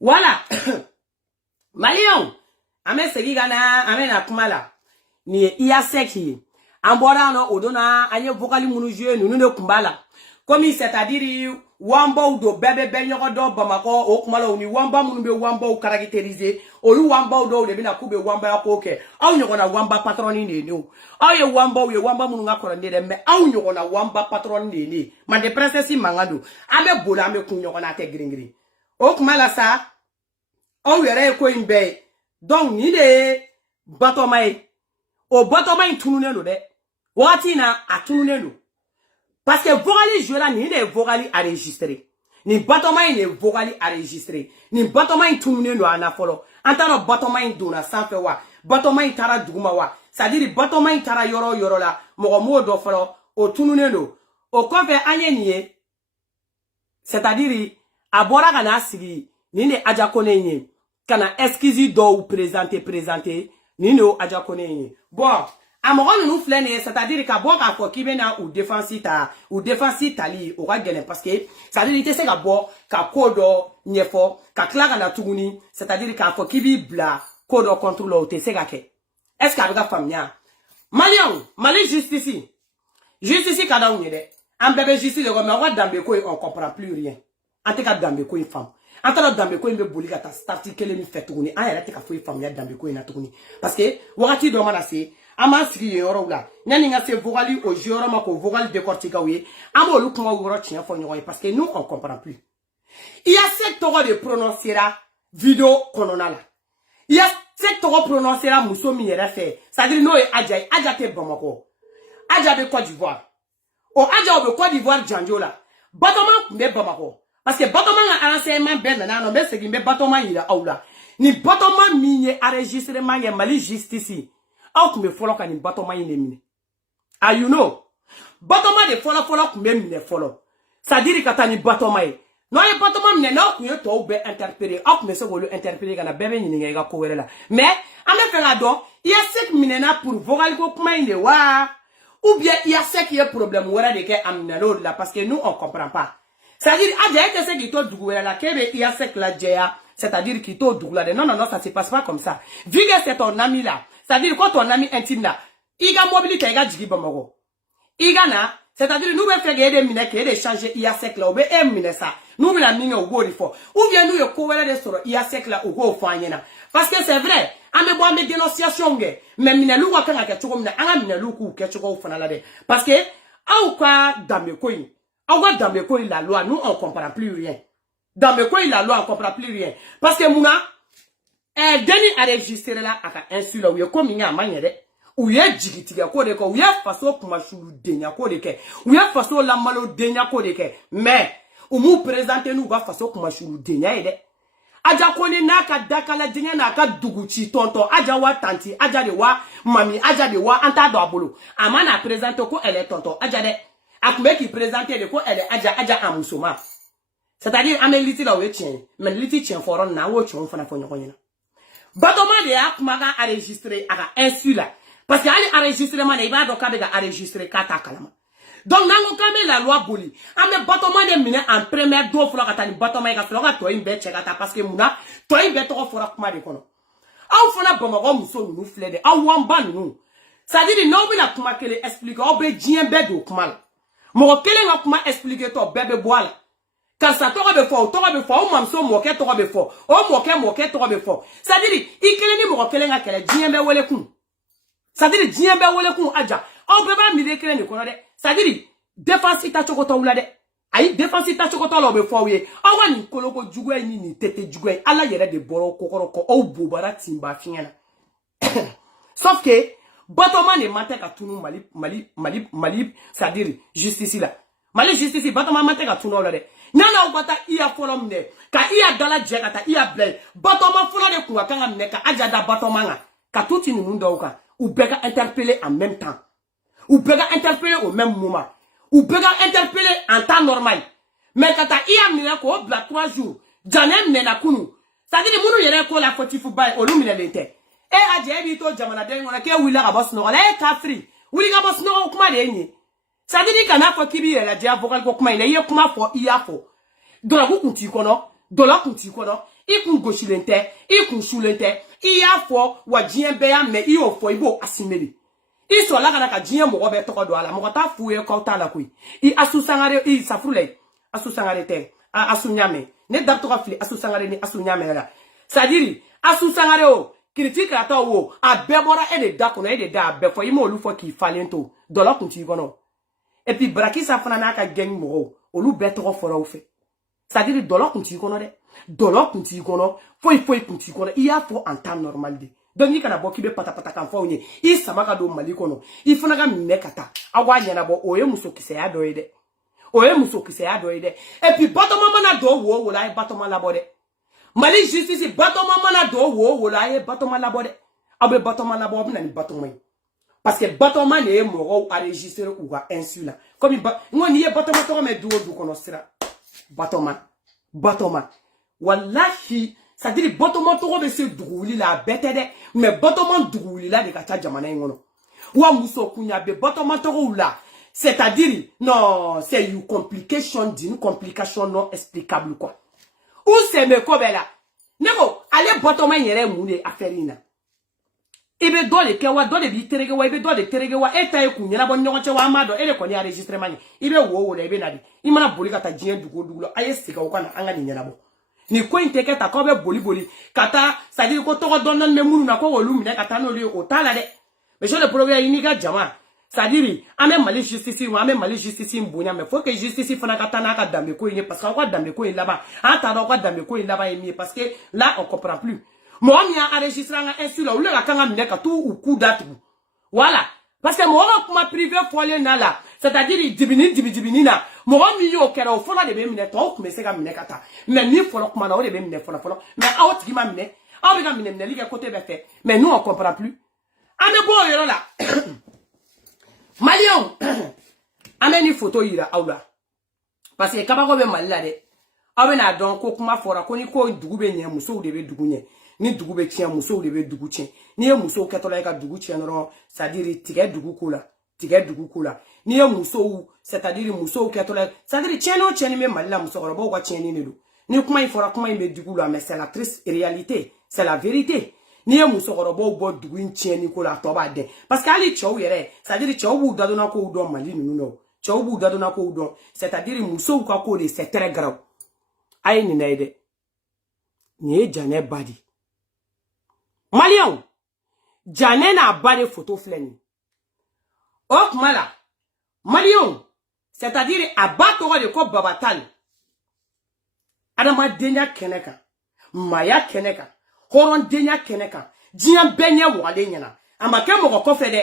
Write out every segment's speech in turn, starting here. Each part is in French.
Voilà. Malion. Ame segi gana, ame na kumala. Ni iya seki. Ambora no odona anye vocali munu jeu nous ne kumbala. Comme c'est-à-dire wamba ou do bebe nyoko do bamako o kumala oni wamba munu be wamba ou caractériser. Olu wamba ou do de bina kube wamba ya koke. Au nyoko na wamba patroni ne no. Au ye wamba munu ngakora ndede me au nyoko na wamba patroni ne. Ma de princesse mangado. Ame bola ame kunyoko na te gringri. O kumala sa. Au yere ko imbe. Donc ni de batomai. O batomai tunune no de. Wati na atunune no. Parce que vogali jola ni de vogali enregistré. Ni batomai ne vogali enregistré. Ni batomai tunune no ana folo. Antano batomai dona sanfe wa. Batomai tara duguma wa. C'est-à-dire batomai tara yoro la. Mogo do folo. O tunune no. O konfe anye niye. C'est-à-dire abora kana sigi. Ni ne aja kone nye. Kana eskizi do ou présenter. Ni ne aja kone nye. Bon. Amoron nous flène, c'est-à-dire qu'à boire à quoi qui vient ou défensi tali au ragelen parce que ça veut dire c'est qu'à boire qu'à kodo nyefo qu'à claga na tuguni c'est-à-dire qu'à quoi qui vit bla kodo contrôle au te c'est qu'à est-ce qu'à la famille Mali justice kada on yede en bébé justice le mais on dambe ko on comprend plus rien en tout cas dambe ko une femme en tout cas dambe ko une boli ka ta start kele mi fait tuguni en elle te ka fo femme ya dambe ko na tuguni parce que wakati do mana c'est ama sigi yoro la nani nga se vogali au joro mako vogali décortiquer oui amo lu kuma woro tien fo nyoy parce que nous on comprend plus il y a cette toro de prononcer la vidéo kononala il y a cette toro prononcer la muso minera fait ça dit no e aja te bomako aja be Côte d'Ivoire o aja be Côte d'Ivoire janjola batoma be bomako parce que batoma nga enseignement ben na no be segi be batoma ira aula ni batoma minye enregistrement ya Mali justice au kumbe folo ka ni batoma ine mine ah you know batoma de folo kumbe mine folo ça dit ka tani batoma e no ye batoma mine na ku ye to be interpréter au kumbe se go le interpréter kana bebe nyini nga ko were la mais ame fe ga do il y a sek mine na pour vocal ko kuma ine wa ou bien il y a sek ye problème were de ke amna lo la parce que nous on comprend pas ça dit aja ete se ki to dugu were la kebe il y a sek la jeya c'est-à-dire qui to dugu la de non ça se passe pas comme ça vu que c'est ton ami là. C'est-à-dire quand ton ami intime là, il a mobilité, il a djigi bamago. Il a na, c'est-à-dire nous veut faire des minutes, il a changé, il a sec là, ou bien minute ça. Nous veut la mine au go fort. Ou bien nous y couvrir des soro, il a sec là au go fanyena. Parce que c'est vrai, à me boire mes dénonciations, mais mine lou wa kanga ketchuko mine, anga mine lou ku ketchuko fana la de. Parce que, au quoi dans mes coins, au quoi dans mes coins la loi, nous on comprend plus rien. Dans mes coins la loi on comprend plus rien. Parce que mouna, Deni a registré là aka insula ou comme il y a manière ou ya jigitiga ko de ko ou ya faso kuma shulu denya ko de ke ou ya faso la malo denya ko de ke mais ou mu présenter nous va faso kuma shulu denya ede aja ko ni naka dakala denya naka duguchi tonton aja wa tanti aja de wa mami aja de wa anta do abolo amana présenter ko elle est tonton aja de akube qui présenter de ko elle aja amusoma c'est-à-dire ameliti la we tien mais liti tien foron na wo chon fana fo nyokonyina batoma de ya kuma ga enregistrer aga insula parce que ali enregistrement ne ba do ka be ga enregistrer kata kalama donc nango kame la loi boli ame batoma de mine en première do flo kata ni batoma ga flo ga to imbe chekata parce que muna to imbe to fora kuma de kono aw fona bomo muso nu flede aw wamba nu ça dit no bi la kuma kele expliquer obe dien be do kuma mo kele nga kuma expliquer to bebe boala. Quand ça t'aura de fort, ou mamso moquet t'aura de fort, ou moquet t'aura de fort. Ça dit, il kele ni moquet nga kele, djembe wele kun. Ça dit, djembe wele kun aja. Ou beba mide kele ni konade. Ça dit, défense ita chokota oulade. Aïe, défense ita chokota l'obe fort ouye. Awa ni koloko djugwe ni tete djugwe. Ala yere de boro kokoroko, ou boubara timba finyana. Sauf que, batoma ne mate ka tunu Mali, ça dit, justice là. Mali justice, batoma mate ka tunu oulade. Nana ubata iya folom ne ka iya dala jeka ta iya blay batoma folo de kuwa kanga ne ka ajada batoma nga ka tuti ni mundo uka ou bega interpeller en même temps ou bega interpeller au même moment ou bega interpeller en temps normal mais kata iya mina ko bla 3 jours janem ne na kunu ça dit munu yere ko la fotifu bay o lumina lente e aje bi to jamana de ngona ke wila ka boss no la e ka free wili ka boss no kuma de nyi. Ça dit qu'il y a qui est la dia vocal ko kuma il y a kuma fo iya fo dola ku kunti kono dola kunti kono I kun goshilente, I kun shulente, I ya fo, wa jien beya me, I o fo, ibo asimeli. I so la kana ka jien mo be toko do ala, mo ta fuye kauta la kui. I asu sangare, I safrule, asu sangare te, asu nyame. Ne dap to ka fli, asu sangare ni asu nyame la. Sadiri, asu sangare o, critique ata o, a bebora e de da kono e de da be fo, imo olu fo ki falento, do la kunti gono. Et puis braki sa fana na ka gang mo, olu be toko fora ou fe. C'est-à-dire dollar kunti kono de dollar kunti kono foi kunti kono iya fo en temps normal de donc ni kana boki be pata kan fo nye I samaka do mali kono I fana ga mine kata awa nyana bo oye muso kise ya do ide oye muso kise ya do ide et puis bato mama na do wo la e bato mama la bode mali justice bato mama na do wo la e bato mama la bode abe bato mama la bode na ni bato mai parce que bato mama ne mo a registrer ou ga insula comme ngoni e bato mama to me du kono sira Batoma. Wallahi, ça dit Batoma to be se duguli la bete de, mais Batoma duguli la de kata jamana ngono. Wa muso kunya be Batoma to la. C'est-à-dire non, c'est une complication d'une complication non explicable quoi. Ou c'est me ko bela. Nego, allez Batoma yere mune aferina. Ibe do le kewa do le bi terege wa ibe do le terege wa eta e kunya na bon nyonche wa amado ele ko ni enregistrement ibe wo le ibe nadi imana boli kata jien dugo aye sika ko na anga ni nyana bo ni ko inteke ta ko be boli kata ça dit ko to don non memuru na ko wolu mine kata no le o tala de mais je le problème ini ga jama ça dit ame mali justice wa ame mali justice mbunya mais faut que justice fana kata na ka dambe ko ini parce que ko dambe ko là-bas ata do ko dambe ko là-bas emi parce que là on comprend plus moi mi a enregistré un sur là ou le kanga mine ka tout ou coup date voilà parce que moi kuma privé folie na là c'est-à-dire dibini na moi mi yo kera o fola de be mine to kuma se ka mine kata mais ni fola kuma na o de be mine fola mais a oti ma mine a be ka mine li ke côté be fait mais nous on comprend plus ame bo yo là malion ame ni photo ira aula parce que kaba ko be malila de abe na don ko kuma fora ko ni ko dugu be nye muso de be dugu nye ni dugu be tien muso de be dugu tien ni e muso ketola ka dugu tien no c'est-à-dire tige dugu kula ni e muso c'est-à-dire muso ketola c'est-à-dire tien no tien me malila muso ko bo ko tien ni do ni kuma ifora kuma me dugu la mais c'est la triste réalité c'est la vérité ni e muso ko bo dugu tien ni ko la to ba de parce que ali chow yere c'est-à-dire chow bu dado na ko do mali nu no chow bu dado na ko do c'est-à-dire muso ko ko c'est très grave ayi ni naide ni e jane badi Malion jane na badi photo fleni ok mala Malion c'est-à-dire abato de ko babatal adama denya keneka maya keneka horon denya keneka jian benya wale nyana amake mo ko fe de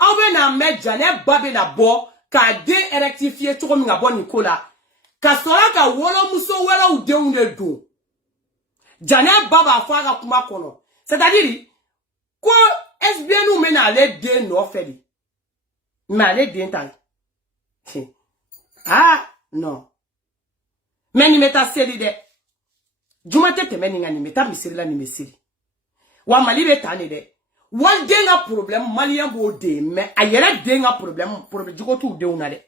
awe na me jane babe na bo ka de rectifier to mi ngabo Nicola ka sora ka wolo muso wala u de unde do jane baba fa kuma kono c'est-à-dire ko SBN ou mena le de no feli mais le de tal ah non mais ni meta seli de jumate te meni ngani meta misiri la ni misiri wa mali be tane de wal de nga problème malien bo de mais ayere de nga problème jigo tu de una de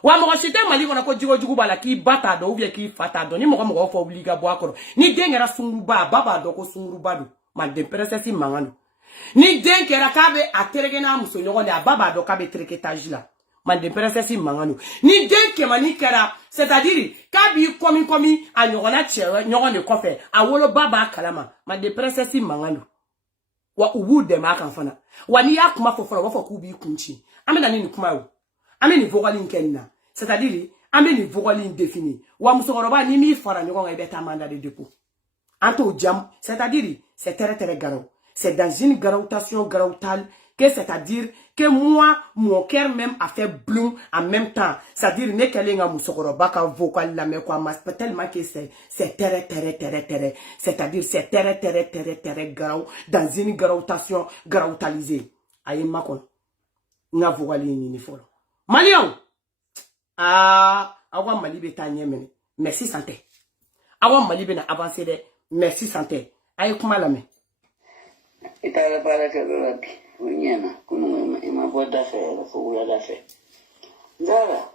wa mo chete mali kona ko jigo bala ki bata do ou bien ki fata do ni mo fo obliga bo akoro ni de ngera sunguba baba do ko sunguba do man de princesse mangano ni den kera kabe aterege na muso nyogonde ababa do kabe treketage la man de princesse mangano ni den ke mani kera c'est-à-dire kabi komi a nyogona chere nyogonde kofe awolo baba kalama man de princesse mangano wa ubu de maka fana wa ni yakuma fofora wa fokubi kunchi amena ni kuma o ameni vogali nkenna c'est-à-dire ameni vogali indéfini wa muso roba ni mi fara nyogonga ebeta mandat de dépôt anto jam c'est-à-dire c'est très garou. C'est dans une garoutation garoutale que c'est-à-dire que moi, mon cœur même a fait bloom en même temps. C'est-à-dire ne kelenga musokoroba ka vocal la me kwa mas tellement que c'est très c'est-à-dire c'est très garou dans une garoutation garoutalisée. Aïe makon. Nga vogali ni folo. Malion. Ah, awa malibe ta nyemene. Merci santé. Awa malibe na avancer de merci santé. Aïe kuma la me. Itala para que lo que unyana kuno ma boda fe fo ya da fe dara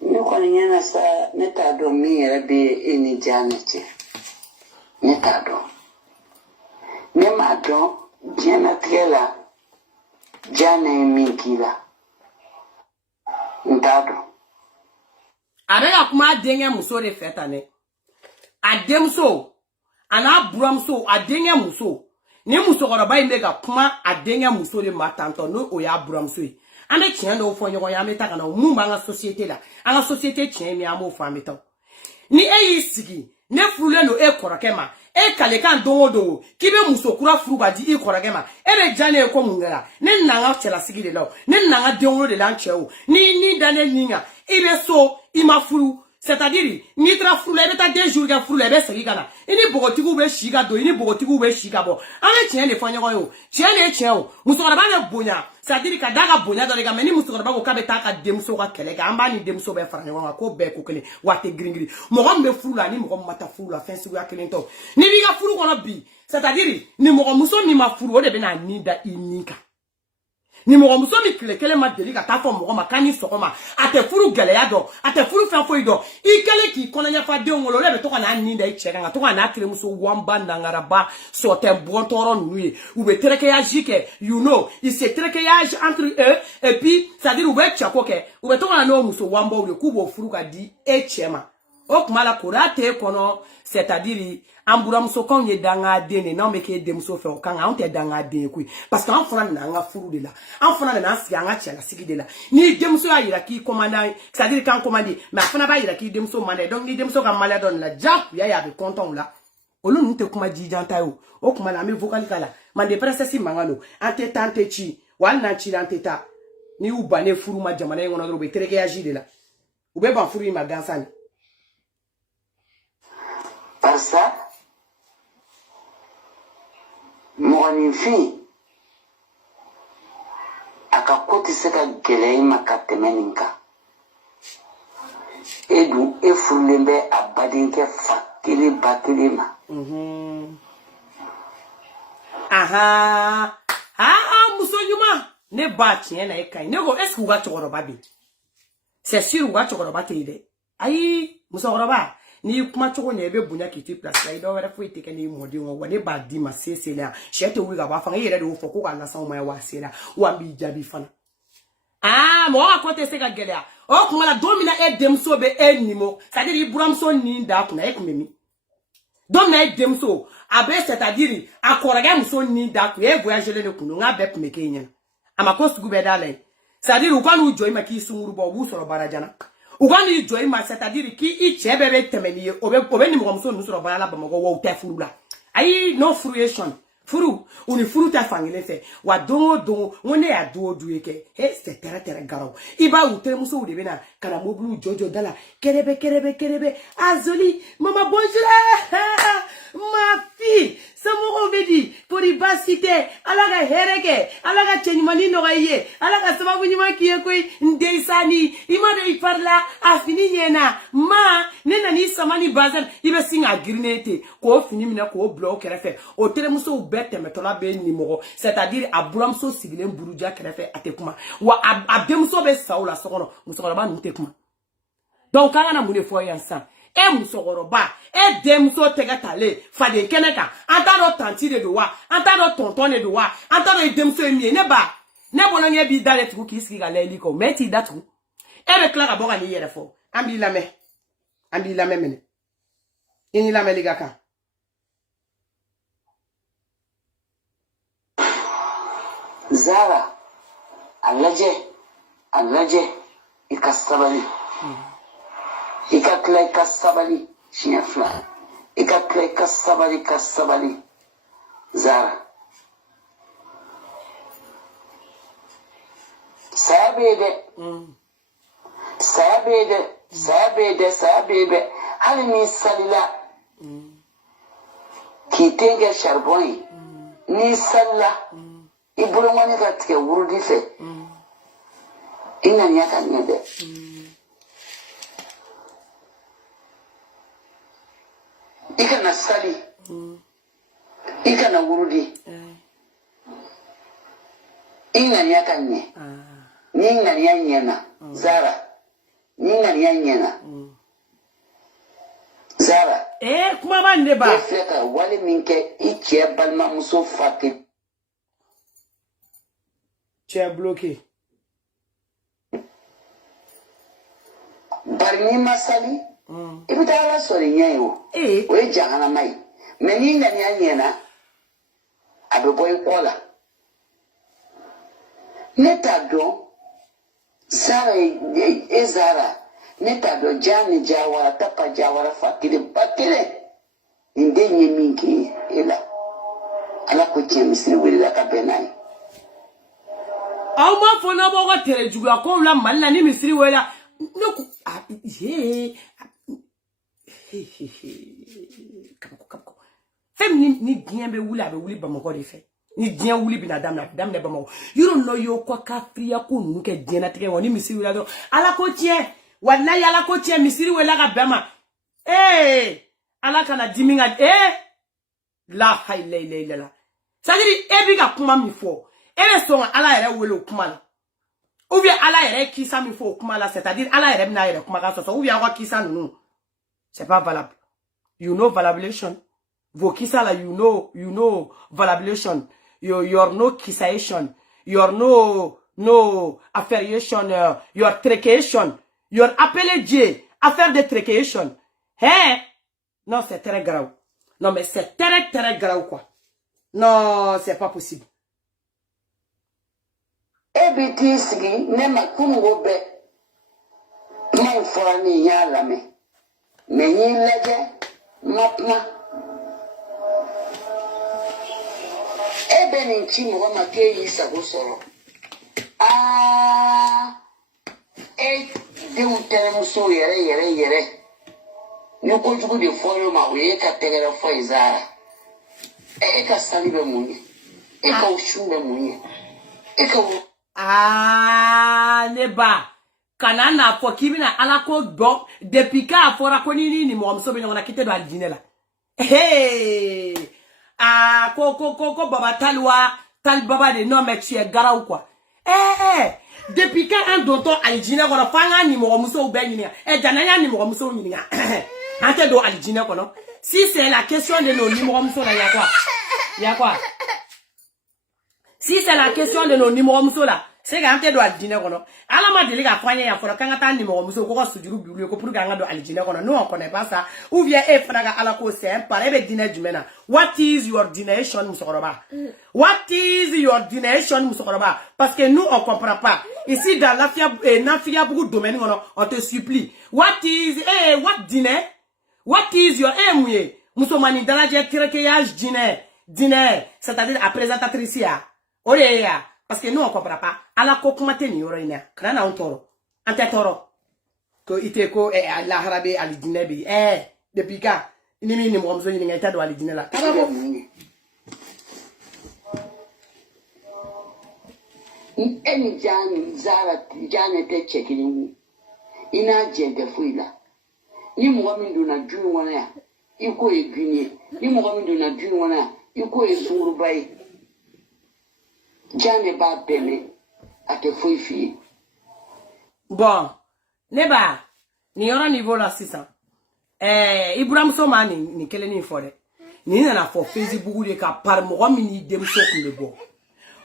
ne kɔni ɲɛna sa ne t'a dɔn min yɛrɛ bɛ e ni Diane cɛ ne t'a dɔn ne m'a dɔn diɲɛnatigɛ la Diane ye min k'i la n t'a dɔn a bɛ ka kuma a denkɛ muso de fɛ tan dɛ a denmuso a n'a buramuso a denkɛ muso ni musokɔrɔba in bɛ ka kuma a denkɛ muso de ma tantɔ n'o o y'a buramuso ye an bɛ tiɲɛ dɔw fɔ ɲɔgɔn ye an bɛ taa ka na mun b'an ka société la an ka société tiɲɛ min an b'o fɔ an bɛ taa ni e y'i sigi ne furulen don e kɔrɔkɛ ma e kalekan don o don k'i bɛ muso kura furu ka di i kɔrɔkɛ ma e bɛ diya ne ye ko mun kɛra ne nana n ka cɛlasigi de la ne nana n ka denwolo de la n cɛ o ni da ne nin kan i bɛ so i ma furu c'est-à-dire n'i taara furu la i bɛ taa 2 jours kɛ furu la i bɛ segin ka na i ni bogotigiw bɛ si ka don i ni bogotigiw bɛ si ka bɔ an bɛ tiɲɛ de fɔ ɲɔgɔn ye o tiɲɛ de ye tiɲɛ o musokɔrɔba bɛ bonya c'est-à-dire ka da ka bonya dɔ de kan mais ni musokɔrɔba ko k'a bɛ taa ka denmuso ka kɛlɛ kɛ an b'a ni denmuso bɛɛ fara ɲɔgɔn kan ko bɛɛ ko kelen wa a tɛ girin-girin mɔgɔ min bɛ furu la ni mɔgɔ min ma taa furu la fɛn suguya kelen tɔ n'i b'i ka furu kɔnɔ bi c'est-à-dire ni mɔgɔ muso min ma furu o de bɛ n'a nin da i nin kan ni mɔgɔ muso min tile kelen ma deli ka taa fɔ mɔgɔ ma k'a ni sɔgɔma a tɛ furu gɛlɛya dɔn a tɛ furu fɛn foyi dɔn i kɛlen k'i kɔnɔɲɛfa denw wolo o de bɛ to ka n'a nin da i cɛ kan ka to ka n'a terimuso wanba nangaraba sɔtɛ bɔntɔrɔ ninnu ye u bɛ terekeyage kɛ you know il se terekeyage entre eux et puis c'est-à-dire u bɛ cɛko kɛ u bɛ to ka na n'o muso wanbaw de k'u b'o furu ka di e cɛ ma o kuma la kora t'e kɔnɔ c'est-à-dire an buramusokanw ye dangaden de n'anw bɛ k'e denmuso fɛ o kan anw tɛ dangaden ye koyi parce que an fana nana an ka furu de la an fana nana an sigi an ka cɛlasigi de la ni denmuso y'a yira k'i commandant c'est-à-dire k'an commandé mais a fana b'a yira k'i denmuso man dɛ donc ni denmuso ka maliya dɔ nin la diyagoya ye a bɛ content o la olu ninnu tɛ kuma jijanta ye o kuma la an bɛ vocal k'a la mande princesse mankan don an tɛ taa an tɛ ci wa hali n'an cira an tɛ taa n'i y'u bannen furu ma jamana in kɔnɔ dɔrɔn u bɛ terekeyage de la u bɛ ban furu in ma gansan de. Barisa mɔgɔninfin a ka ko tɛ se ka gɛlɛya i ma ka tɛmɛ nin kan e dun e furulen bɛ a badenkɛ fa kelen ba kelen ma. Muso ɲuman ne ba tiɲɛ na e ka ɲi ne ko est-ce que u ka cɛkɔrɔba bɛ c'est sûr u ka cɛkɔrɔba tɛ yen dɛ ayi musokɔrɔba ni kuma cogo ɲɛ i bɛ bonya k'i ti place la i dɔw wɛrɛ foyi tɛ kɛ n'i mɔden wa ne b'a d'i ma se la sɛ tɛ wuli ka bɔ a fanga i yɛrɛ de y'o fɔ ko k'a lasanw ma wa sera wa n b'i jaabi fana mɔgɔ ka ko tɛ se ka gɛlɛya o kuma la don min na e denmuso bɛ e nimo c'est-à-dire i buramuso nin da kunna e kun bɛ min don min na e denmuso a bɛ c'est-à-dire a kɔrɔkɛ muso nin da kun e voyagelen de kun don n k'a bɛɛ kun bɛ k'e ɲɛna a ma ko sugu bɛɛ da la yen c'est-à-dire u ka n'u jɔ i ma k'i sunkuru bɔ u b'u sɔrɔ baara jana u ka n'i jɔ i ma c'est-à-dire k'i cɛ bɛɛ bɛ tɛmɛ n'i ye o bɛ nimɔgɔmuso ninnu sɔrɔ baara la Bamakɔ wa u tɛ furu la ayi no furu ye sɔn furu u ni furu tɛ fankelen fɛ wa don o don n ko ne y'a don o don ye kɛ c'est tɛrɛ garaw i b'a u terimusow de bɛ na ka na mobiliw jɔ da la kɛrɛbɛ azoli mama bonjour ma fille somɔgɔw bɛ di kori baasi tɛ ala ka hɛrɛ kɛ ala ka cɛ ɲumanin nɔgɔya i ye ala ka sababu ɲuman k'i ye koyi n den sani i ma dɔn i parila a fini ɲɛna ma ne nana i sama ni bazɛn i bɛ sin k'a girinen ten k'o fini minɛ k'o bila o kɛrɛfɛ o terimusow bɛɛ tɛmɛtɔla bɛ nimɔgɔ c'est-à-dire a buramuso sigilen buruja kɛrɛfɛ a tɛ kuma wa a denmuso bɛ sa o la so kɔnɔ musokɔrɔba ninnu tɛ kuma donc k'an kana mun de fɔ yan sisan e musokɔrɔba e denmuso tɛgɛ talen faden kɛnɛ kan an t'a dɔn tanti de don wa an t'a dɔn tɔntɔn de don wa an t'a dɔn i denmuso ye min ye ne ba ne bolo ɲɛ b'i da de tugu k'i sigi ka layɛli kɔ mais e t'i da tugu e bɛ tila ka bɔ ka n'i yɛrɛ fɔ an b'i lamɛn minɛ i ni lamɛnli ka kan. Zara a lajɛ i ka sabali i ka tila i ka sabali siɲɛ fila i ka tila i ka sabali Zara saya bɛ ye dɛ hali n'i salila k'i den kɛ charbon ye n'i salila i bolongɔni ka tigɛ wurudi fɛ i ŋaniya ka ɲɛ dɛ i kana sali i kana wurudi i ŋaniya ka ɲɛ ni ŋaniya ɲɛna Zara Ninga nyanyana. Zara. Kuma ba ndeba. Fleka wale minke ichi balma muso fake. Tu es bloqué. Barni masali. Ibuta ala sori nyayo. We jangana mai. Meninga nyanyana. Abe boy kola. Neta do Zara Zara neta do jani jawara tapa jawara fakire bakire inde nyeminki ela ala ko chemisiri wela ka benai aw ma fo na bo ko tere juga ko la malla ni misiri wela no ku kapko fem ni bien be wuli bamako de fe ni dien wuli bina dam ne bamako you don't know yo kwa kafria ko nu ke dien na tege woni misiri wela do ala ko tie wallahi ala ko tie misiri wela ka bema ala kana diminga la haylay sadiri ebi ka kuma mi fo ebe so ala yere wele kuma la ou bien ala yere kisa mi fo kuma la c'est-à-dire ala yere bina yere kuma ka so ou bien akwa kisa non c'est pas valable. You know validation. Vos kisa la you know validation. Your no kissation. Your no affiliation. Your trécation. Your appelé Dieu. Affaire de trécation. Hein? Non, c'est très grave. Non, mais c'est très grave quoi. Non, c'est pas possible. Ebitisigi nema kungo be. Mon forani yalame. Menyi leje mapma. Ebe ni nchi mwa make yisa gusoro. De utere muso yere. Nyoko jugu de foyo ma uye ka tegera fo Zara. Ka salibe munye. Ka ushumbe munye. Neba. Kanana fo kibina ala ko do depuis ka fora ko ni mo mso be ngona kite do aljine la ko baba talwa tal baba de no mais tu es garau quoi depuis ka an donto aljine ko fanga ni mo mso be nyini jananya ni mo mso nyini ante do aljine ko no si c'est la question de nos numéros mso la ya quoi si c'est la question de nos numéros mso la c'est quand tu dois aljine kono ala ma deli ka fanya ya fora kanga tan numéro muso ko sujuru biulu ko pour ganga do aljine kono nous on connaît pas ça ou bien fraga ala ko c'est pareil be dîner du mena what is your dination musokoroba what is your dination musokoroba parce que nous on comprend pas ici dans l'Afrique beaucoup de domaines on te supplie what is what dîner what is your mouye musomani daraje trekeyage dîner c'est-à-dire à présentatrice ya oreya. Parce que nous, on ne comprend pas. Ala ko kumate ni yoro ina. Kana on toro. Ante toro. Ko ite ko la harabe ali dinebi. Depuis ka. Inimi ni mwamzo ni ngaita do ali dinela. Kana bo. Eni Zara jane te chekini. Ina jende fuila. Ni mwamindu na juu wana ya. Iko egwini. Ni mwamindu na juu wana ya. Iko esurubai. Jane ba bene ate foifi. Bon, neba ni yora niveau la 600. Ibrahim Soma ni kele ni fode. Ni na for Facebook de ka par mo mini dem so kunde bo.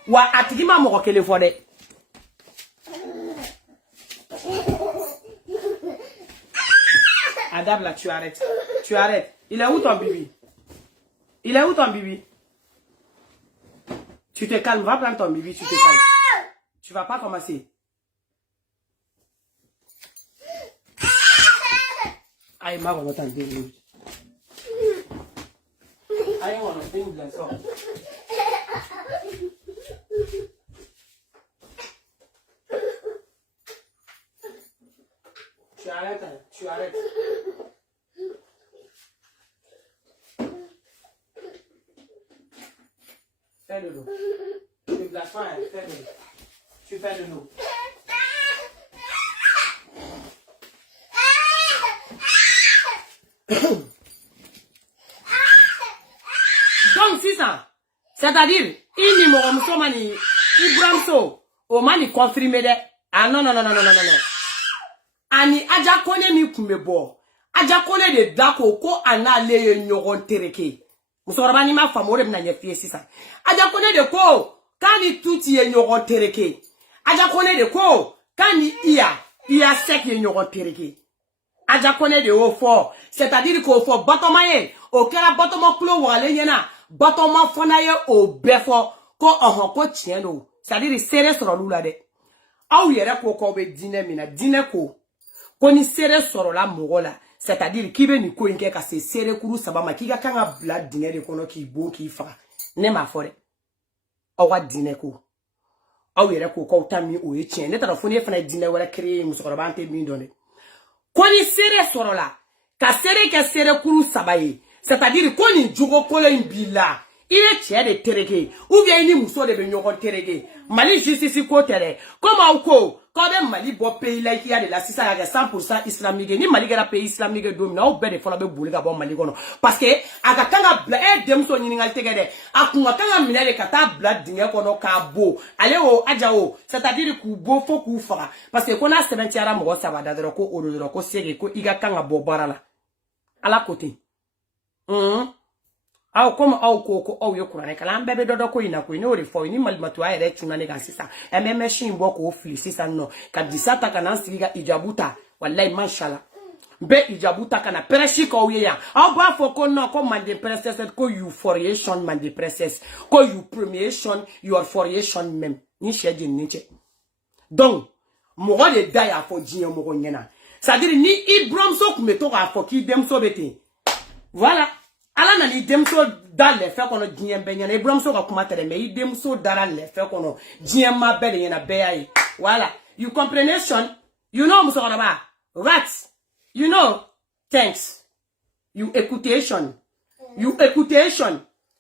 Wa atigima mo kele fode. Adab là tu arrêtes. Tu arrêtes. Il est où ton bibi? Il est où ton bibi? Tu te calmes, va prendre ton bibi, tu te calmes. Tu vas pas commencer. Aïe, ma on attend 2 minutes. Aïe, on attend 2 minutes. Tu arrêtes, hein, tu arrêtes. Fais de l'eau. Tu ne glaces pas, fais de l'eau. Tu fais de l'eau. Donc, c'est ça. C'est-à-dire, il n'y a pas de Ibrahim So, au mani confirmé de. Ah non. ani aja kone mi kumebo aja kone de dako ko ana le nyogon tereke musoroba ni ma famore na nyefie sisa aja kone de ko kani tuti ye nyogon tereke aja kone de ko kani iya sek ye nyogon tereke aja kone de o fo c'est-à-dire ko fo batoma ye o kera batoma kulo wale yena batoma fona ye o befo ko ohon ko tieno c'est-à-dire sere soro lula de aw yere ko be dine mina dine ko ni sere soro la mogola c'est-à-dire ki be ni ko inke ka se sere kuru sabama ki ga kanga bla dine de kono ki bo ki fa ne ma fore awa dine ko aw yere ko tami o ye tien ne tara foni fana dine wala créer musoro ba ante mi donné ni sere soro la ka sere ke sere kuru sabaye c'est-à-dire ko ni jogo kolo imbila il est tiers de tereke ou bien ni muso de benyogon tereke mali justice ko tere comment ko be mali bo pays là qui a de la 100% islamique ni mali gara pays islamique domina o be de fola be boli ga bo mali kono parce que aga kanga bla demso nyini ngal tegede akunga kanga minele kata bla dinga kono ka bo ale o aja o c'est-à-dire ku bo fo ku fara parce que kona 70 ara mo sabada dro ko odoro ko sege ko iga kanga bo barala ala côté aw comme aw ko aw yokurane kala mbebe dodo ko ina ko ni ori fo ni malmatu ayere tuna ne gansisa ememe shimbo ko ofli sisa no kadisata kana siga ijabuta wallahi mashallah be ijabuta kana preshi ko ya aw ba fo ko no ko mande princess ko you foriation mande princess ko you premiation your foriation mem ni sheje niche donc mo de daya fo jinyo mo nyena ça dire ni ibram so kumeto ka fo ki dem so beti voilà ala na ni demso da le fe kono dien benya na Ibrahim so ka kuma tere me demso dara le fe kono dien ma bele yena be ai voilà you comprehension you know muso ba rats you know thanks you écoutation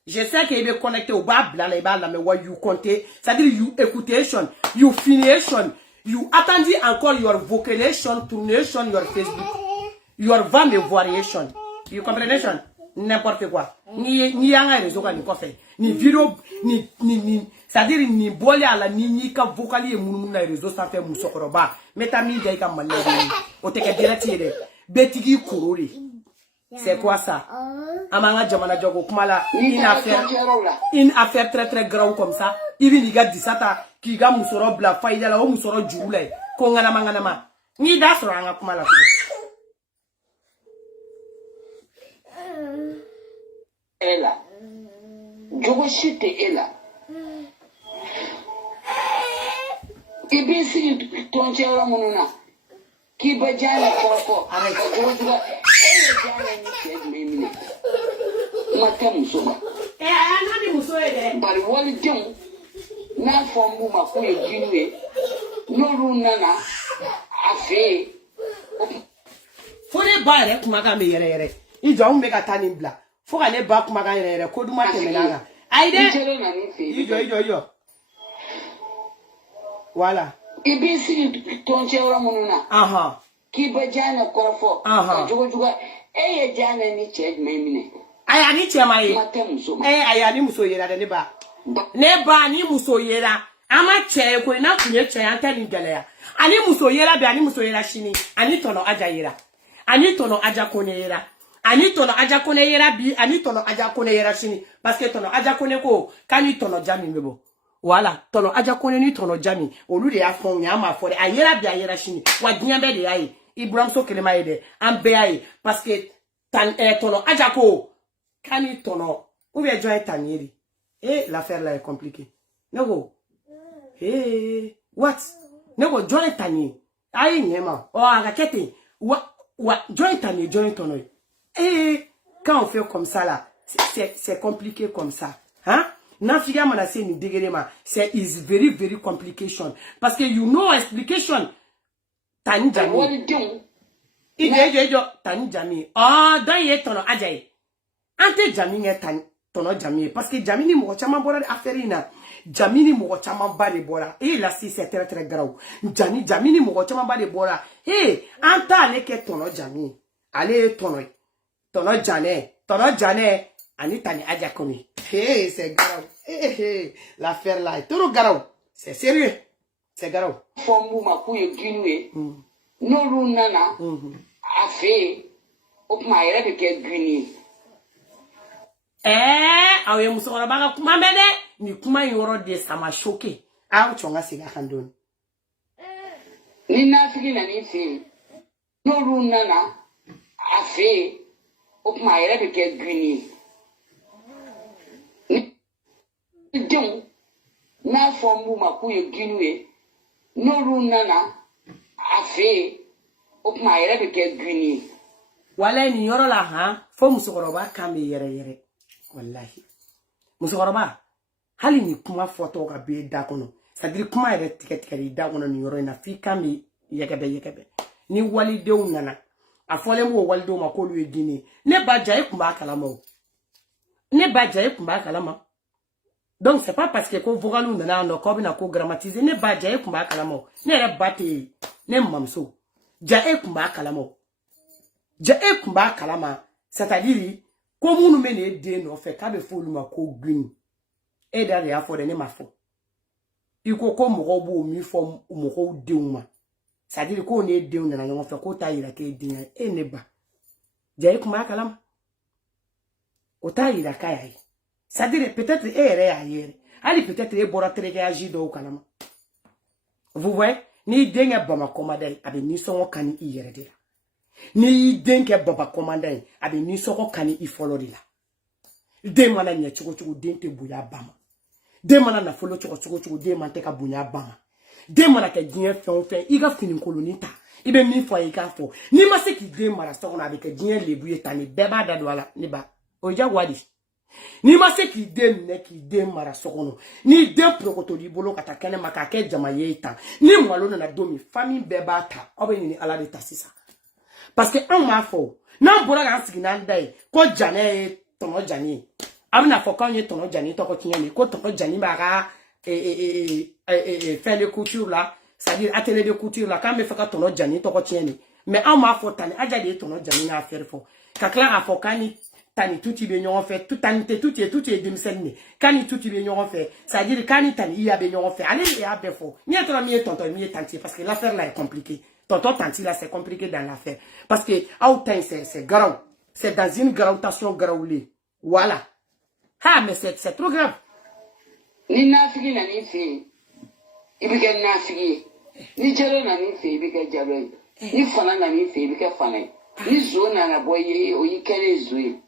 je sais que il est connecté au bas bla la mais what you compter ça dit you écoutation you finition you attendi encore your vocalization tournation your Facebook your van variation you comprehension n'importe quoi ni yanga réseau ka ni kofe ni vidéo ni c'est-à-dire ni bolé ala ni ka vocalier munu na réseau ça fait musokoroba metami dai ka malé o te ke direct yede betigi kurori c'est quoi ça amanga jamana jogo kumala une affaire très très grave comme ça ibi ni ga disata ki ga musoro bla faida la o musoro jurula ko ngana mangana ma ni da soro anga kumala ela jogo shite ela ibisi tonchera mununa kibajana koko jogo jana ni chemini mata musoma anani musoede bari wali dem na fombu makuye jinwe noruna na afe fone bare kuma ga me yere ijo umbe ka tani bla foka ne ba kuma ga yere ko duma temelanga aide ijo voilà ibisi tonchera mununa aha kibajana koko jogo jana ni chemini aya ni chema yi mata musoma aya ni muso yera de ne ba ni muso yera ama che ko na kunye che anta ni galea ani muso yera bi ani muso yera shini ani tono aja yera ani tono aja kone yera ani tono aja kone yera bi ani tono aja kone yera shini parce que tono aja kone ko kani tono jami mebo voilà tono aja kone ni tono jami olu de afon nya ma fore ayera bi ayera shini wa diambe de ai Ibrahim so kelema yede ambe ai parce que tan tono aja ko kani tono ou bien joie tanieri et l'affaire là est compliquée nego what nego joie tani ai nyema o agakete wa joie tani joie tono quand on fait comme ça là c'est compliqué comme ça hein na figa mana se ni degrema c'est is very very complication parce que you know explication tani jami ijo tani jami dan ye tono ajaye ante jami nge tan tono jami parce que jami ni mo chama bora affaire ina jami ni mo chama bare bora là si c'est très très grave jami ni mo chama bare bora anta ne ke tono jami ale tono jane ani tani aja komi c'est grave l'affaire là est trop grave c'est sérieux c'est grave fombu makuye ginwe n'olu nana a fɛ o kuma a yɛrɛ bɛ kɛ green ye. aw ye musokɔrɔba ka kuma mɛn dɛ ni kuma in yɔrɔ de sama choqué aw cɔn ka segin a kan dɔɔni. Ni nafigi nan'i fɛ yen n'olu nana a fɛ yen o kuma a yɛrɛ bɛ kɛ green ye. Ni denw n'a fɔ n b'u ma k'u ye green ye n'olu nana a fɛ yen o kuma a yɛrɛ bɛ kɛ green ye. Wala ni yɔrɔ la han fo musokɔrɔba kan bɛ yɛrɛ wallahi musokɔrɔba hali ni kuma fɔtɔ ka bɛ da kɔnɔ c'est-à-dire kuma yɛrɛ tigɛ da kɔnɔ ni yɔrɔ in na f'i kan bɛ yɛkɛbɛ ni walidenw nana a fɔlen b'o walidenw ma k'olu ye dini ne ba ja e kun b'a kalama o ne ba ja e kun b'a kalama donc c'est pas parce que ko vocalu nana non k'aw bɛna ko grammatiser ne ba ja e kun b'a kalama o ne yɛrɛ ba tɛ yen ne mamuso ja e kun b'a kalama o ja e kun b'a kalama c'est-à-dire ko minnu bɛ ne den nɔfɛ k'a bɛ fɔ olu ma ko green e da de y'a fɔ dɛ ne ma fɔ i ko mɔgɔw b'o min fɔ mɔgɔw denw ma c'est-à-dire ko ne denw nana ɲɔgɔn fɛ k'o t'a yira k'e den ye e ne ba ja e kun b'a kalama o t'a yira k'a y'a ye c'est-à-dire peut-être e yɛrɛ y'a ye yɛrɛ hali peut-être e bɔra terekɛyaji dɔw kalama vous voyez n'i den kɛ bamakɔmada ye a bɛ nisɔngɔ kani i yɛrɛ de la n'i y'i den kɛ bamakɔmada ye a bɛ nisɔngɔ kani i fɔlɔ de la den mana ɲɛ cogo den tɛ bonya ba ma den mana nafolo cogo den man tɛ ka bonya ba ma den mana kɛ diɲɛ fɛn o fɛn i ka finikoloni ta i bɛ min fɔ a ye i k'a fɔ n'i ma se k'i den mara so kɔnɔ a bɛ kɛ diɲɛ lebu ye tan ni bɛɛ b'a da don a la ne ba o ye jagoya de n'i ma se k'i den minɛ k'i den mara so kɔnɔ n'i den porokoto bolo ka taa kɛnɛ ma k'a kɛ jama ye tan ni malo nana don min famille bɛɛ b'a ta aw bɛ ɲini ala de ta sisan parce que anw b'a fɔ n'an bɔra k'an sigi n'an da ye ko Janɛ ye tɔnɔ Jani ye a bɛna fɔ k'anw ye tɔnɔ Jani tɔgɔ tiɲɛ de ko tɔnɔ Jani b'a ka fɛn de couture la c'est-à-dire atelier de couture la k'an bɛ fɛ ka tɔnɔ Jani tɔgɔ tiɲɛ de mais anw b'a fɔ Tani Aja de ye tɔnɔ Jani n'a affaire fɔ ka tila k'a fɔ k'an ni Tani Tuti bɛ ɲɔgɔn fɛ Tani tɛ Tuti ye denmisɛnnin de k'an ni Tuti bɛ ɲɔgɔn fɛ c'est-à-dire k'an ni Tani Iya bɛ ɲɔgɔn fɛ ale de y'a bɛɛ fɔ n'i y'a tɔrɔ min ye tonton min ye tanti parce que l'affaire là est compliquée tonton tanti là c'est compliqué dans l'affaire parce que Aoutain c'est grave c'est dans une gravitation gravée voilà ah mais c'est trop grave ni nafigi na ni fɛ i bɛ kɛ nafigi ye ni jalo na ni fɛ i bɛ kɛ jalo ye ni fana na ni fɛ i bɛ kɛ fana ye ni zo nana bɔ ye o y'i kɛlen zo ye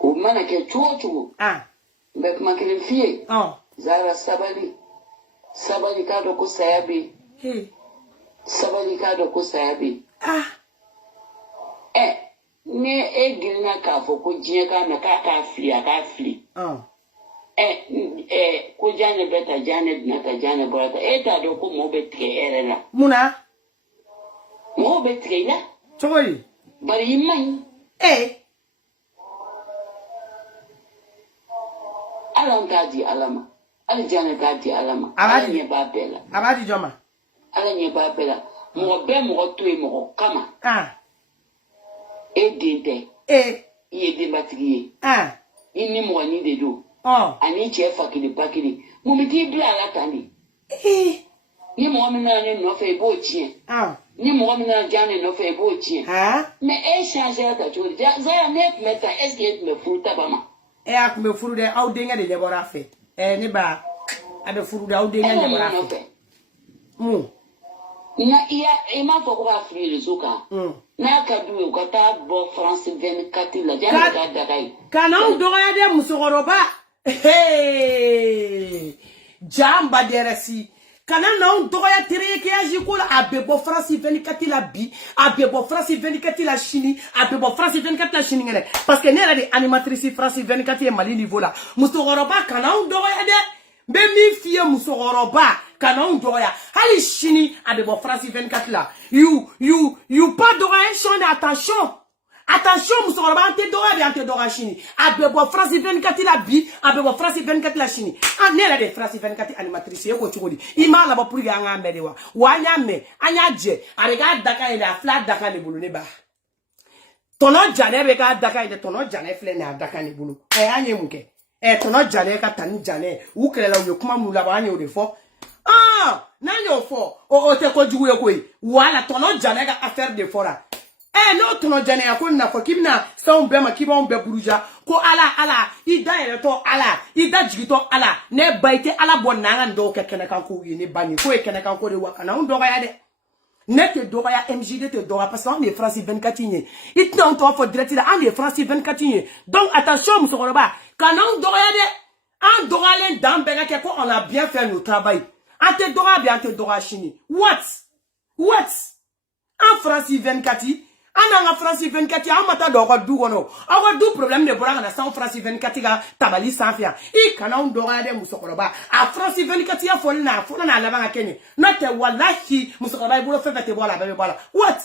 o mana kɛ cogo n bɛ kuma kelen f'i ye Zara sabali k'a dɔn ko saya bɛ yen sabali k'a dɔn ko saya bɛ yen ni e girinna k'a fɔ ko diɲɛ k'a mɛn k'a k'a fili a k'a fili ko Janɛ bɛ ta Janɛ dina ta Janɛ bɔra ta e t'a dɔn ko mɔgɔ bɛ tigɛ e yɛrɛ la munna mɔgɔ bɛ tigɛ i la cogo di bari i man ɲi ala an t'a di ala ma hali Janɛ t'a di ala ma ala ɲɛ b'a bɛɛ la a b'a di jɔn ma ala ɲɛ b'a bɛɛ la mɔgɔ bɛɛ mɔgɔ to yen mɔgɔ kama e den tɛ i ye denbatigi ye i ni mɔgɔnin de don ani cɛ fa kelen ba kelen mun bɛ t'i bila ala tan de ni mɔgɔ min nana ne nɔfɛ i b'o tiɲɛ ni mɔgɔ min nana Janɛ nɔfɛ i b'o tiɲɛ mais e changera ta cogo di Zara ne tun bɛ ta est ce que e tun bɛ furu taba ma a tun bɛ furu dɛ aw denkɛ de ɲɛbɔra a fɛ ne ba a bɛ furu dɛ aw denkɛ ɲɛbɔra a fɛ mun na i m'a fɔ ko k'a fili réseau kan n'a ka d'u ye u ka taa bɔ France 24 la Janɛ k'a daga ye ka n'anw dɔgɔya dɛ musokɔrɔba jan ba dɛrɛsi kana n'anw dɔgɔya terekɛyaji ko la a bɛ bɔ France 24 la bi a bɛ bɔ France 24 la sini a bɛ bɔ France 24 la sini kɛnɛ parce que ne yɛrɛ de animatrice France 24 ye Mali niveau la musokɔrɔba ka n'anw dɔgɔya dɛ n bɛ min f'i ye musokɔrɔba ka n'anw dɔgɔya hali sini a bɛ bɔ France 24 la you pas dɔgɔya sɔn de attention musokɔrɔba an tɛ dɔgɔya bi an tɛ dɔgɔya sini a bɛ bɔ France 24 la bi a bɛ bɔ France 24 la sini ne yɛrɛ de France 24 animatrice ye ko cogo di i m'a labɔ pour que an k'a mɛn de wa an y'a mɛn an y'a jɛ a bɛ k'a dakan ye dɛ a filɛ a dakan de bolo ne ba tɔnɔ Janɛ bɛ k'a dakan ye dɛ tɔnɔ Janɛ filɛ nin ye a dakan de bolo an ye mun kɛ tɔnɔ Janɛ ka Tani Janɛ u kɛlɛla u ye kuma minnu labɔ an y'o de fɔ Nanyo fo. O te ko juwe kwe. Wala tono jane ga affaire de fora. No tono jane ya ko na fo kimna sa on be ma kiba on be buruja. Ko ala. Ida ere to ala. Ida jigito ala. Ne baite ala bon na ndo ke kene kan ko ni bani. Ko e kene kan ko de waka na ndo ga ya de. Ne te doga ya MJD te doga parce qu'on est France 24 nye. Il te on faut direct là on est France 24 nye. Donc attention musokoroba. Quand on doga ya de on doga len dans bega ke ko on a bien fait notre travail. On te doga bien te doga chini. What? En France 24 en France 24 on mata doga du gono. On du problème de bora na sans France 24 ga tabali sanfia. I kana on doga de musokoroba. A France 24 ya fo na la banga kene. Not wallahi musokoroba ibulo fe fete bola bebe bola. What?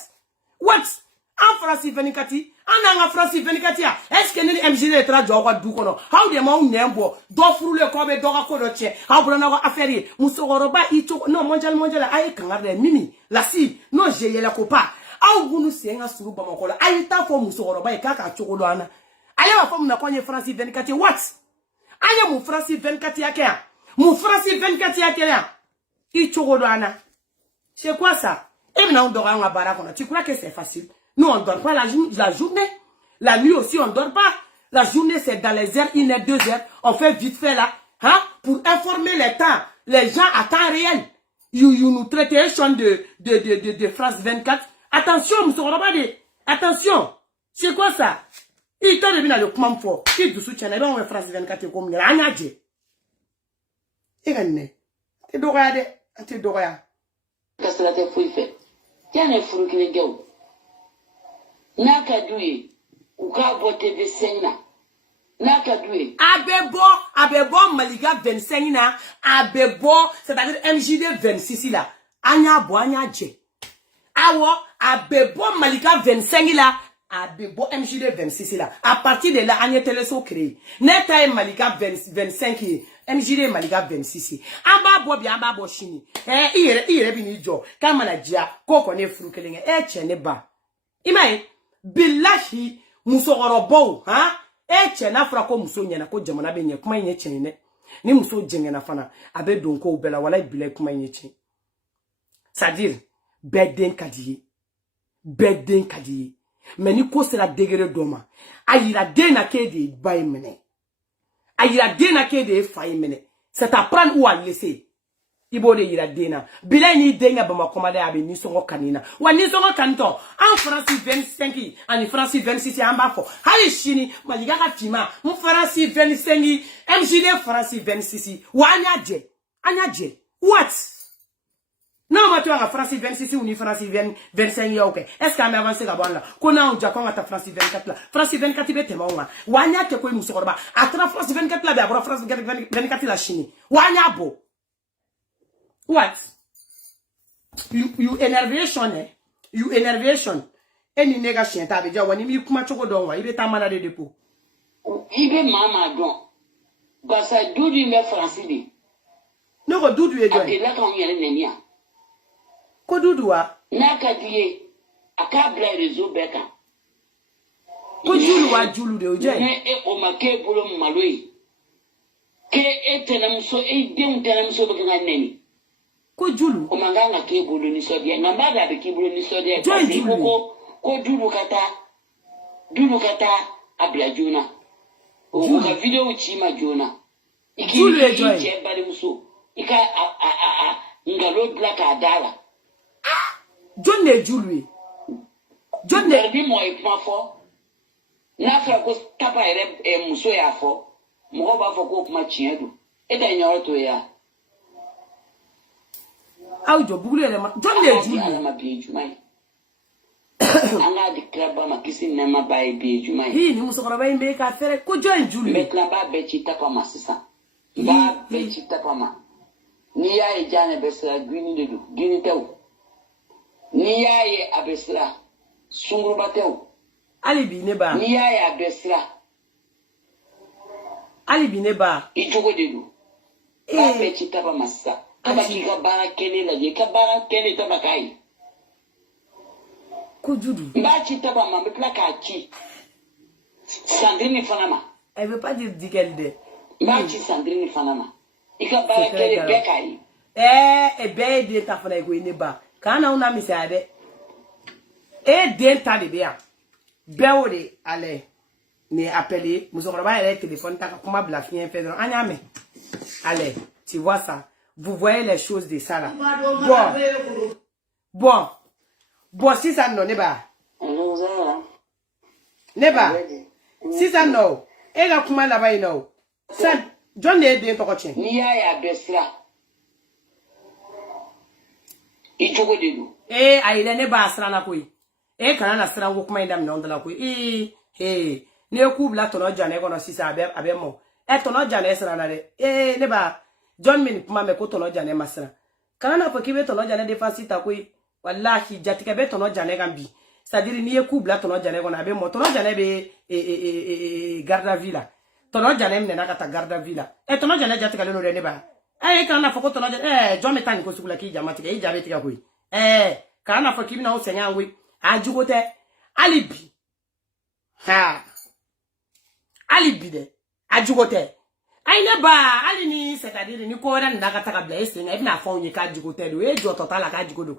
En France 24 en France 24 ya. Est-ce que ni MJD tra doga du gono? How de ma nembo do furu le ko be doga ko do che. How bro na affaire musokoroba ito no mondial ay kangarde mimi. La si no je yela ko pa. Au bunu senga suru bamakola ayita fo musokoroba e kaka chokolo ana aya wa fo na kwanye France 24 what aya mu France 24 yake ya mu France 24 yake ya I chokolo ana c'est quoi ça et maintenant on dort en barakona tu crois que c'est facile nous on dort pas la journée la nuit aussi on dort pas la journée c'est dans les heures 1 h 2 heures on fait vite fait là hein pour informer les temps les gens à temps réel you nous traitez de France 24. Attention, monsieur Robade. Attention. C'est quoi ça? Il t'a devenu le comment fort. Il te soutient. Il va en France 24 comme il a un adje. Il a né. Tu dois regarder. Tu dois regarder. Qu'est-ce que la tête fouille fait? Tiens, les fous qui les gars. Nakadouye. Ou ka bote de sena. Nakadouye. Abebo, Maliga 25 na. Abebo, c'est-à-dire MJD 26 là. Anya bo, anya dje. Awo, abebo Malika 25 là, abebo MJD 26 là. À partir de là, on est téléso créé. Neta Malika 25 MJD Malika 26. Amba bo bien, amba bo chini. Ire bini jo. Kama dia, koko ne frukelinge. Chene ba. Imae, billahi, musogoro bo, ha? Chena frako muso nyana ko jamana benye kuma nye chene. Ni muso jengena fana, abe donko ubela wala ibile kuma nye chene. C'est-à-dire, Beden kadiye. Mais ni ko sera degré doma. Ayira dena ke de baye mene. Ayira dena ke de faye mene. C'est à prendre ou à laisser. Ibo de yira dena. Bila ni denga bama komade abe ni songo kanina. Wa ni songo kanto. En France 25 en France 26 en bafo. Hali chini maliga ka fima. En France 25 MJD France 26. Wa anyaje. What? Non, mais tu as France 26 ou ni France 25 ya ok. Est-ce qu'on a avancé la bonne là? Qu'on a un Japon à ta France 24 là. France 24 il est tellement loin. Wanya te quoi nous sorba. À ta France 24 là, bien France 24 la Chine. Wanya bo. What? You enervation eh? You enervation. Any négation ta beja wani mi kuma choko don wa. Ibe ta malade de po. Ibe mama don. Basa dudu me français de. Non ko dudu e joy. Et là quand il y a nenia. Ko dudu wa? Nakadiye akabla réseau beka. Ko julu de oje. Ne e o make bolo maloi. Ke etenamso e dem tenamso beka neni. Ko julu. O manganga ke bolo ni sodia. Ngambada be ke bolo ni sodia. Ko julu kata abla juna. O ka video chima juna. Julu e joy. Iki bale muso. Ika ngalo black adala. John ne Julie. John ne bi mo ipma fo. Na fra ko tapa ere muso ya fo. Mo ba fo ko kuma chiedu. E da nyawo to ya. Audio bugule le ma. John ne Julie. Ma bi jumai. Anga di kraba ma kisi na ma ba bi jumai. Hi ni muso ko ba imbe ka fere ko John Julie. Metla ba be chi tapa ma sisa. Ba be chi tapa ma. Ni ya e jana be sra gwini de du. Gini tew. Ni yaye abesra sunguru batew alibi ne ba ni yaye abesra alibi ne ba ijogo dedu ba be chitaba massa kaba kika bara kene la je ka bara kene tabakai ko judu ba chitaba ma me plaka chi Sandrine fanama elle veut pas dire Dikelde ba chi Sandrine fanama ika bara kene bekai e be de ta fana ko ne ba kana una mi se ade e de ta de bia be o de ale ni appeler musokoroba ele téléphone ta kuma bla fien Pedro anyame allez tu vois ça vous voyez les choses de ça là bon si ça non neba si ça non et la kuma là bas non ça John ne bien to ko chen ni ya besra ijogo de do aile ne ba asra na koi kana na asra wo kuma indam na ondala koi ne ku bla tono jane kono sisa abe mo tono jane sra na de ne ba John min kuma me ko tono jane masra kana na fakibe tono jane de fasita koi wallahi jatika be tono jane gambi c'est-à-dire ni ku bla tono jane kono abe mo tono jane be garda villa tono jane me na kata garda villa tono jane jatika le no de ne ba kana na fako tono jane John metani ko sukula ki jamatika jabe tika koi kana na fakibe na o senya ngwe ajugote alibi alibi de ajugote aine ba ali ni c'est-à-dire ni ko ran daga taka bla esenga ibna fa onye ka ajugote do ejo total ka ajugodo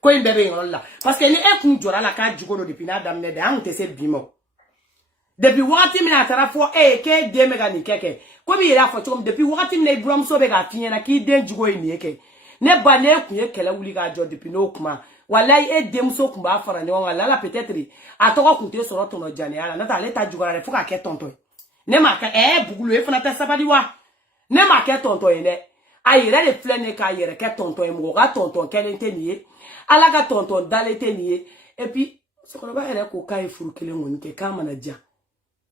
ko imbebe ngol la parce que ni ekun jora la ka ajugodo depuis na damne de an te se bimo depuis wakati mina tara fo ke de mega ni keke ko bi ira fo chom depuis wakati mina ibram so be ga finya na ki de jugo ni eke ne ba ne kun ye kele wuli ga jo depuis no kuma wallahi dem so kumba fara ne wala la peut-être atoko kunte soro tono jane ala na ta leta jugora le fuka ke tonto ne ma ka bugulu e fana ta sabadi wa ne ma ke tonto ene ayire le flene ka ayire ke tonto e mo ga tonto kelente niye ala ga tonto dalete niye et puis ce qu'on va ere ko kai furu kele ngoni ke kama na ja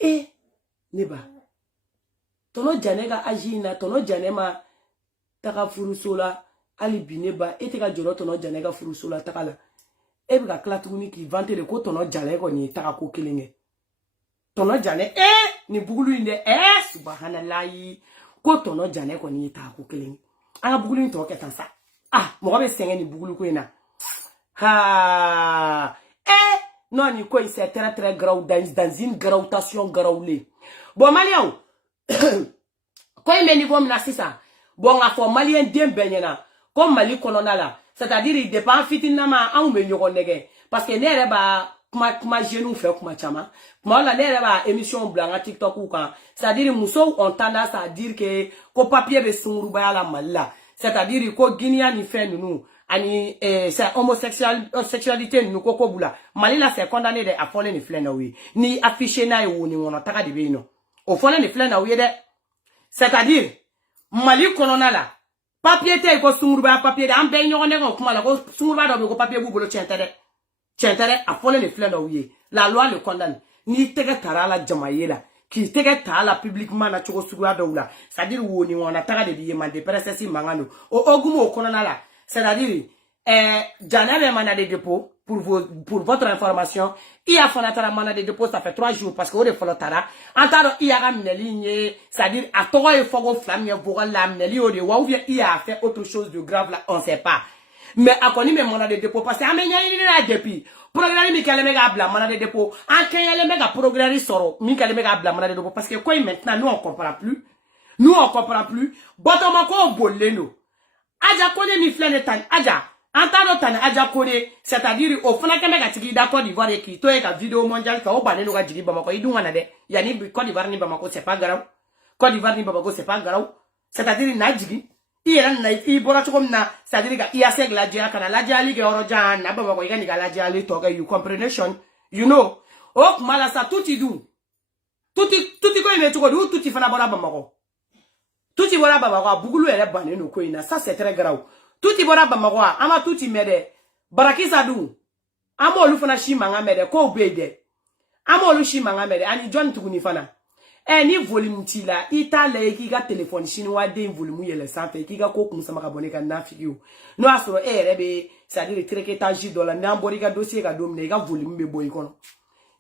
ne ba tono jane ga ajina tono jane ma taka furu sola ali bineba eteka joro tono jane ga furu sola takala ebika klatuguni ki vante de ko tono jale ko ni taka ko kelenge tono jane ni bugulu inde subhanallahi ko tono jane ko ni taka ko kelenge anga bugulu to ke tansa mo be senge ni bugulu ko ina non ni ko c'est très très grave dans une grautation graulée bon malien ko ime ni bom na sisa bon a fo malien dem benyana comme Mali kolonala c'est-à-dire il dépend fitinama an me nyogo nege parce que ne ba kuma jeune fait kuma chama kuma la ne ba émission blanca TikTok ou quand c'est-à-dire muso on tendance à dire que ko papier be sunruba la malla c'est-à-dire ko guinéen ni fait nous ani c'est homosexualité nous ko bula Mali la c'est condamné de a fole ni flena wi ni afficher na e woni wona taka de be no o fole ni flena wi de c'est-à-dire Mali kolonala papier te ko sungurba papier de ambe nyogo nego kuma la ko sungurba do ko papier bubolo chentere a fole le fleur ouye la loi le condamne ni tege tarala jamayela ki tege tala publiquement na choko sugwa do la c'est-à-dire woni wona taga de biye mande presesi mangano o ogumo konana la c'est-à-dire janelle mana de dépôt pour votre information il y a fonatara mana de dépôt ça fait 3 jours parce que o de folotara antaro il y a ramneli c'est-à-dire a togo e fogo flamie vogal la mneli o de wa ou bien il a fait autre chose de grave là on sait pas mais a connu mes mana de dépôt parce que amenya ni na depuis programme mi kale mega bla mana de dépôt en kanyele mega programme soro mi kale mega bla mana de dépôt parce que quoi maintenant nous on comprend plus botoma ko boleno aja kone mi flene tan aja antano tan aja kone c'est-à-dire au fona keme ka tigi da Côte d'Ivoire ki to e ka vidéo mondial ka o bane no ga jigi Bamako idunga na de yani Côte d'Ivoire ni Bamako c'est pas grave Côte d'Ivoire ni Bamako c'est pas grave c'est-à-dire na jigi ira na i bora choko na c'est-à-dire ka ia seg la dia kana la dia li ke oro jan na Bamako igani ga la dia li to ga you comprehension you know o mala sa tuti ko ime choko du tuti fana bora Bamako tuti bora Bamako bugulu ere bane no ko ina ça c'est très grave tuti bora Bamako ama tuti mede barakisa du ama olu fana shi manga mede ko bede ama olu shi manga mede ani John tuguni fana ni volume tila itale ki ga téléphone chinois de volume yele santé ki ga ko kumsa maka boneka na figure no asoro rebe c'est-à-dire treketa $10 na mbori ga dossier ga domine ga volume be boy kono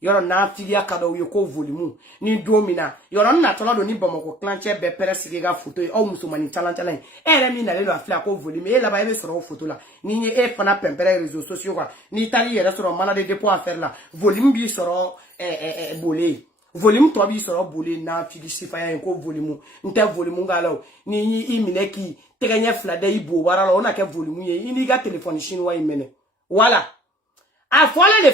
yoro na figure ka do ko volume ni domina yoro na tola do ni Bamako clanche be presse ga photo o musumani challenge mi na le lo afla ko volume e la ba ebe soro photo la ni ni e fana pempere réseaux sociaux quoi ni tali yere soro mana de dépôt à faire là volume bi soro bolé volume to bi soro bole na filisi fa yan ko volume nte volume ngalo ni imine ki teganya flada ibo warala ona ke volume ye ini ga téléphone chinois imene voilà a fola le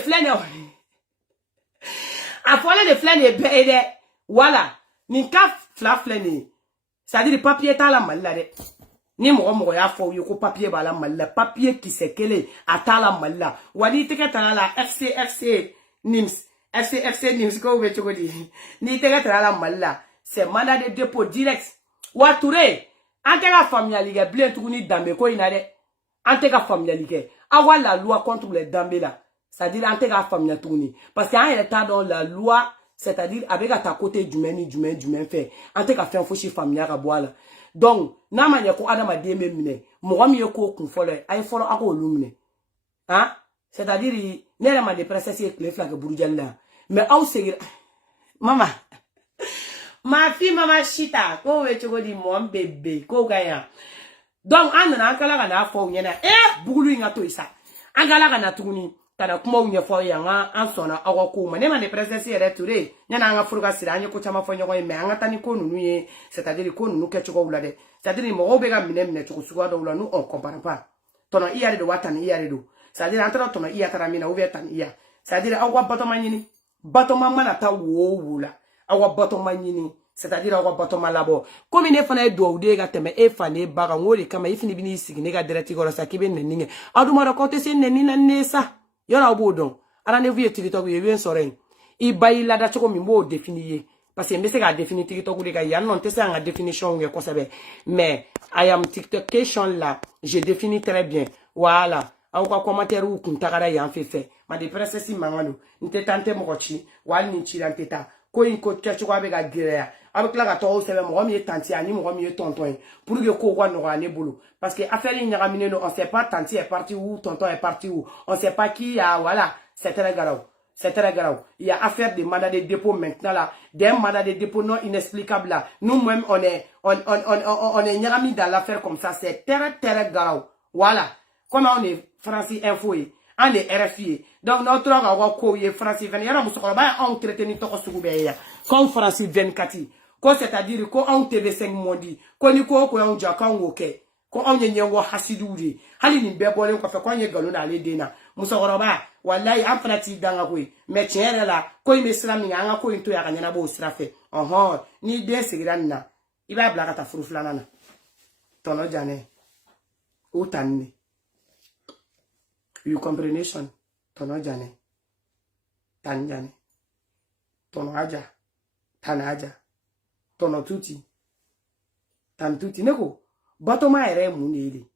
flane bede voilà ni ka flane ça dit le papier ta la mal la de ni mo ya fo yo ko papier ba la mal la papier qui se kele atala mal la wadi teke ta la FCFC NIMS NIMS ko be chogodi ni teke ta la mal la c'est mandat de dépôt direct wa touré anteka familialique blé tukuni dambe ko inade anteka familialique awa la loi contre les dambe là c'est-à-dire anteka familia tukuni parce qu'il y a un état dans la loi c'est-à-dire avec à ta côté du fait anteka fait un fauchi familia ka boala donc na manya ko adama de memine mo mi ko kun folo ay folo ako lumne hein c'est-à-dire ne ma de princesse et clé flag burujalla mais au seguir mama ma fille mama chita ko we chogodi mon bébé ko gaya donc anana kala kana fo nyena bugulu inga to isa angala kana tuni tana kuma unye fo yanga ansona awako ma ne ma de princesse et touré nyana nga furuga siranye ko chama fo nyogo me anga tani ko nunu ye c'est-à-dire ko nunu ke chogo ulade c'est-à-dire mo be ga mine to suwa do ula nous on compare pas tono iya de watani iya de c'est-à-dire entre tono iya tara mina ouvert tan iya c'est-à-dire awa batoma nyini batoma mana ta wo wula awa batoma nyini c'est-à-dire awa batoma labo comme ne fana do de ga teme e fane baga ngori kama ifini bini sigi ne ga direct ko sa kibe neninge aduma ro kote se nenina nesa yora obodon ara ne vie TikTok ye bien soren i bayila da choko mi mo définir parce que me se ga définir TikTok de ga ya non te sa nga définition ko sabe mais I am TikTokation là je définis très bien voilà aw ka commentaire ou kuntagara ya fait ma de princesse mangalo nte tante mokochi wal ni chi lanteta ko in ko kecho ko be ga dire avec la gato se mo mi tanti ani mo mi tonton pour que ko kwa no ane bolo parce que affaire ni ramine no on sait pas tanti est parti où tonton est parti où on sait pas qui a voilà c'est très grave. C'est très grave. Il y a affaire de mandat de dépôt maintenant là. Des mandats de dépôt non inexplicables là. Nous-mêmes, on est mis dans l'affaire comme ça. C'est très, très grave. Voilà. Comment on est Francis Info, on est RFI. Donc, notre langue, est Francis 24. On traite ni toko sukubeya. Comme Francis 24. C'est-à-dire, qu'on TV5 mondi. Qu'on y ko on jaka on woke. Ko on yenye wo hasiduri hali ni bebole ko fe ko nye galo na le dena musokoroba wallahi amfati danga ko me tiere la ko mi islam ni anga ko into ya kanyana bo srafe ni de sigiranna iba blaka ta furuflana na tono jane utanni you comprehension tono jane tanjane tono aja tanaja tono tuti tan tuti neko Batoma ere muneli